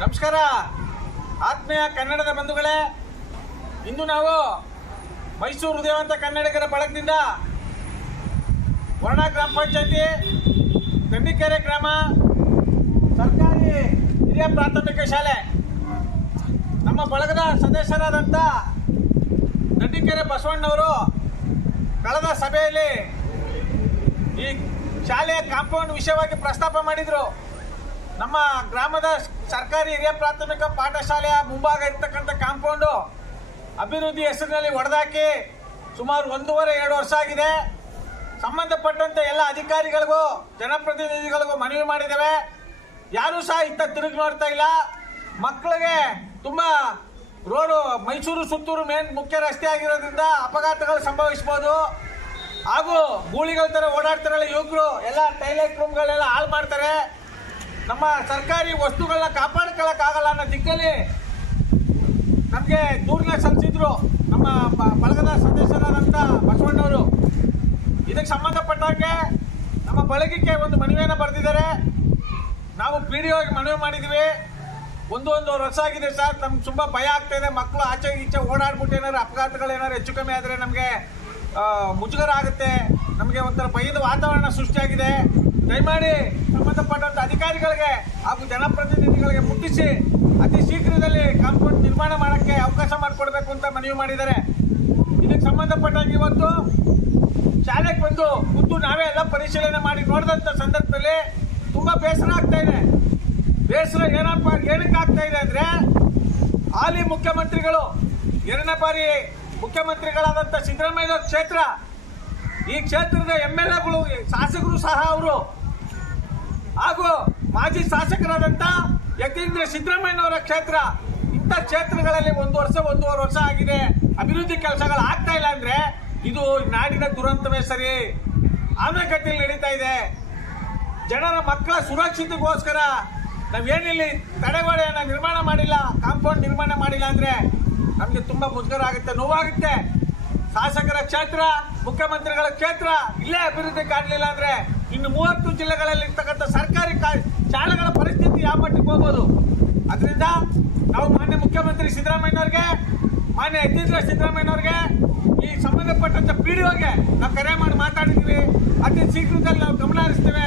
ನಮಸ್ಕಾರ. ಆತ್ಮೀಯ ಕನ್ನಡದ ಬಂಧುಗಳೇ, ಇಂದು ನಾವು ಮೈಸೂರು ಹೃದಯವಂತ ಕನ್ನಡಿಗರ ಬಳಗದಿಂದ ವರ್ಣ ಗ್ರಾಮ ಪಂಚಾಯತಿ, ಗಂಡಿಕೆರೆ ಗ್ರಾಮ, ಸರ್ಕಾರಿ ಹಿರಿಯ ಪ್ರಾಥಮಿಕ ಶಾಲೆ, ನಮ್ಮ ಬಳಗದ ಸದಸ್ಯರಾದಂಥ ಗಂಡಿಕೆರೆ ಬಸವಣ್ಣವರು ಕಳೆದ ಸಭೆಯಲ್ಲಿ ಈ ಶಾಲೆಯ ಕಾಂಪೌಂಡ್ ವಿಷಯವಾಗಿ ಪ್ರಸ್ತಾಪ ಮಾಡಿದರು. ನಮ್ಮ ಗ್ರಾಮದ ಸರ್ಕಾರಿ ಹಿರಿಯ ಪ್ರಾಥಮಿಕ ಪಾಠಶಾಲೆಯ ಮುಂಭಾಗ ಇರ್ತಕ್ಕಂಥ ಕಾಂಪೌಂಡು ಅಭಿವೃದ್ಧಿ ಹೆಸರಿನಲ್ಲಿ ಒಡೆದಾಕಿ ಸುಮಾರು ಒಂದೂವರೆ, ಎರಡು ವರ್ಷ ಆಗಿದೆ. ಸಂಬಂಧಪಟ್ಟಂತೆ ಎಲ್ಲ ಅಧಿಕಾರಿಗಳಿಗೂ, ಜನಪ್ರತಿನಿಧಿಗಳಿಗೂ ಮನವಿ ಮಾಡಿದ್ದೇವೆ. ಯಾರೂ ಸಹ ಇತ್ತ ತಿರುಗಿ ನೋಡ್ತಾ ಇಲ್ಲ. ಮಕ್ಕಳಿಗೆ ತುಂಬ ರೋಡು, ಮೈಸೂರು ಸುತ್ತೂರು ಮೇನ್ ಮುಖ್ಯ ರಸ್ತೆ ಆಗಿರೋದ್ರಿಂದ ಅಪಘಾತಗಳು ಸಂಭವಿಸ್ಬೋದು. ಹಾಗೂ ಗೂಳಿಗಳ ಥರ ಓಡಾಡ್ತಾರಲ್ಲ ಯುವಕರು ಎಲ್ಲ ಟೈಲೆಟ್ ರೂಮ್ಗಳೆಲ್ಲ ಹಾಳು ಮಾಡ್ತಾರೆ. ನಮ್ಮ ಸರ್ಕಾರಿ ವಸ್ತುಗಳನ್ನ ಕಾಪಾಡ್ಕೊಳ್ಳೋಕ್ಕಾಗಲ್ಲ ಅನ್ನೋ ದಿಕ್ಕಲ್ಲಿ ನಮಗೆ ದೂರನ್ನ ಸಲ್ಲಿಸಿದ್ರು ನಮ್ಮ ಬಳಗದ ಸದಸ್ಯರಾದಂಥ ಬಸವಣ್ಣವರು ಇದಕ್ಕೆ ಸಂಬಂಧಪಟ್ಟಂಗೆ ನಮ್ಮ ಬಳಗಕ್ಕೆ ಒಂದು ಮನವಿಯನ್ನು ಬರೆದಿದ್ದಾರೆ. ನಾವು ಪಿ ಡಿ ಹೋಗಿ ಮನವಿ ಮಾಡಿದ್ವಿ. ಒಂದು ಒಂದು ವರ್ಷ ಆಗಿದೆ ಸರ್, ನಮ್ಗೆ ತುಂಬ ಭಯ ಆಗ್ತಾಯಿದೆ ಮಕ್ಕಳು ಆಚೆ ಈಚೆ ಓಡಾಡ್ಬಿಟ್ಟು ಏನಾದ್ರು ಅಪಘಾತಗಳು ಏನಾದ್ರು ಹೆಚ್ಚು ಕಮ್ಮಿ ಆದರೆ ನಮಗೆ ಮುಜುಗರ ಆಗುತ್ತೆ. ನಮಗೆ ಒಂಥರ ಭಯದ ವಾತಾವರಣ ಸೃಷ್ಟಿಯಾಗಿದೆ. ದಯಮಾಡಿ ಸಂಬಂಧಪಟ್ಟಂಥ ಅಧಿಕಾರಿಗಳಿಗೆ ಹಾಗೂ ಜನಪ್ರತಿನಿಧಿಗಳಿಗೆ ಮುಟ್ಟಿಸಿ ಅತಿ ಶೀಘ್ರದಲ್ಲಿ ಕಾಂಪೌಂಡ್ ನಿರ್ಮಾಣ ಮಾಡೋಕ್ಕೆ ಅವಕಾಶ ಮಾಡಿಕೊಡ್ಬೇಕು ಅಂತ ಮನವಿ ಮಾಡಿದ್ದಾರೆ. ಇದಕ್ಕೆ ಸಂಬಂಧಪಟ್ಟಾಗಿ ಇವತ್ತು ಶಾಲೆಗೆ ಬಂದು ಖುದ್ದು ನಾವೇ ಎಲ್ಲ ಪರಿಶೀಲನೆ ಮಾಡಿ ನೋಡಿದಂಥ ಸಂದರ್ಭದಲ್ಲಿ ತುಂಬ ಬೇಸರ ಆಗ್ತಾ ಇದೆ. ಬೇಸರ ಏನಪ್ಪ ಏನಕ್ಕೆ ಆಗ್ತಾ ಇದೆ ಅಂದರೆ ಹಾಲಿ ಮುಖ್ಯಮಂತ್ರಿಗಳು ಎರಡನೇ ಬಾರಿ ಮುಖ್ಯಮಂತ್ರಿಗಳಾದಂಥ ಸಿದ್ದರಾಮಯ್ಯ ಕ್ಷೇತ್ರ ಈ ಕ್ಷೇತ್ರದ ಎಂ ಎಲ್ ಎಗಳು, ಶಾಸಕರು ಸಹ ಅವರು. ಹಾಗೂ ಮಾಜಿ ಶಾಸಕರಾದಂಥ ಯತೀಂದ್ರ ಸಿದ್ದರಾಮಯ್ಯನವರ ಕ್ಷೇತ್ರ. ಇಂಥ ಕ್ಷೇತ್ರಗಳಲ್ಲಿ ಒಂದು ವರ್ಷ, ಒಂದೂವರೆ ವರ್ಷ ಆಗಿದೆ. ಅಭಿವೃದ್ಧಿ ಕೆಲಸಗಳು ಆಗ್ತಾ ಇಲ್ಲ ಅಂದ್ರೆ ಇದು ನಾಡಿನ ದುರಂತವೇ ಸರಿ. ಆಮೆಗಟ್ಟಿಯಲ್ಲಿ ನಡೀತಾ ಇದೆ. ಜನರ ಮಕ್ಕಳ ಸುರಕ್ಷತೆಗೋಸ್ಕರ ನಾವೇನಿಲ್ಲಿ ತಡೆಗೋಡೆಯನ್ನು ನಿರ್ಮಾಣ ಮಾಡಿಲ್ಲ, ಕಾಂಪೌಂಡ್ ನಿರ್ಮಾಣ ಮಾಡಿಲ್ಲ ಅಂದ್ರೆ ನಮಗೆ ತುಂಬಾ ಮುಜುಗರ ಆಗುತ್ತೆ, ನೋವಾಗುತ್ತೆ. ಶಾಸಕರ ಕ್ಷೇತ್ರ, ಮುಖ್ಯಮಂತ್ರಿಗಳ ಕ್ಷೇತ್ರ ಇಲ್ಲೇ ಅಭಿವೃದ್ಧಿ ಕಾಣಲಿಲ್ಲ ಅಂದ್ರೆ ಇನ್ನು ಮೂವತ್ತು ಜಿಲ್ಲೆಗಳಲ್ಲಿ ಇರ್ತಕ್ಕಂಥ ಸರ್ಕಾರಿ ಶಾಲೆಗಳ ಪರಿಸ್ಥಿತಿ ಯಾವ ಮಟ್ಟಿಗೆ ಹೋಗ್ಬೋದು? ಅದರಿಂದ ನಾವು ಮಾನ್ಯ ಮುಖ್ಯಮಂತ್ರಿ ಸಿದ್ದರಾಮಯ್ಯನವ್ರಿಗೆ, ಮಾನ್ಯ ಯತೀಂದ್ರ ಸಿದ್ದರಾಮಯ್ಯನವ್ರಿಗೆ, ಈ ಸಂಬಂಧಪಟ್ಟಂತ ಪಿಡಿಒಗೆ ನಾವು ಕರೆ ಮಾಡಿ ಮಾತಾಡಿದ್ವಿ ಅತಿ ಶೀಘ್ರದಲ್ಲಿ ನಾವು ಗಮನ ಹರಿಸ್ತೇವೆ.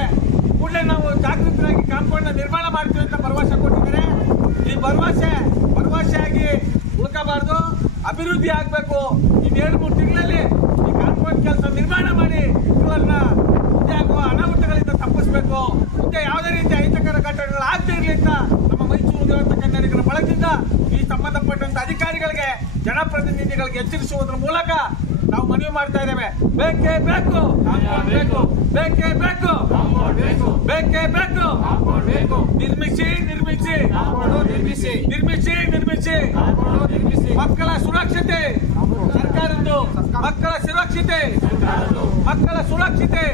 ಕೂಡಲೇ ನಾವು ಜಾಗೃತರಾಗಿ ಕಾಂಪೌಂಡ್ನ ನಿರ್ಮಾಣ ಮಾಡ್ತೀವಿ ಅಂತ ಭರವಸೆ ಕೊಟ್ಟಿದ್ದಾರೆ. ಈ ಭರವಸೆ ಅಭಿವೃದ್ಧಿ ಆಗಬೇಕು. ಎರಡು ಮೂರು ತಿಂಗಳಲ್ಲಿ ಈ ಕಾಂಪೌಂಡ್ ಕೆಲಸ ನಿರ್ಮಾಣ ಮಾಡಿ ಇವರನ್ನ ಮುಂದೆ ಆಗುವ ಅನಾಹುತಗಳಿಂದ ತಪ್ಪಿಸ್ಬೇಕು. ಮುಂದೆ ಯಾವುದೇ ರೀತಿ ಅಹಿತಕರ ಘಟನೆಗಳು ಆಗದೇ ಇರಲಿ ಅಂತ ನಮ್ಮ ಮೈಸೂರು ದೇವತ ಕನ್ನಡಿಗರ ಈ ಸಂಬಂಧಪಟ್ಟಂತ ಅಧಿಕಾರಿಗಳಿಗೆ, ಜನಪ್ರತಿನಿಧಿಗಳಿಗೆ ಎಚ್ಚರಿಸುವುದರ ಮೂಲಕ ನಾವು ಮನವಿ ಮಾಡ್ತಾ ಇದ್ದೇವೆ. ಬೇಕೇ ಬೇಕು. ಬೇಕು. ಬೇಕೇ ಬೇಕು. ಬೇಕೇ ಬೇಕು. ನಿರ್ಮಿಸಿ ನಿರ್ಮಿಸಿ ನಿರ್ಮಿಸಿ. ನಿರ್ಮಿಸಿ ನಿರ್ಮಿಸಿ. ಮಕ್ಕಳ ಸುರಕ್ಷತೆ. ಸರ್ಕಾರದ್ದು ಮಕ್ಕಳ ಸುರಕ್ಷತೆ. ಮಕ್ಕಳ ಸುರಕ್ಷತೆ.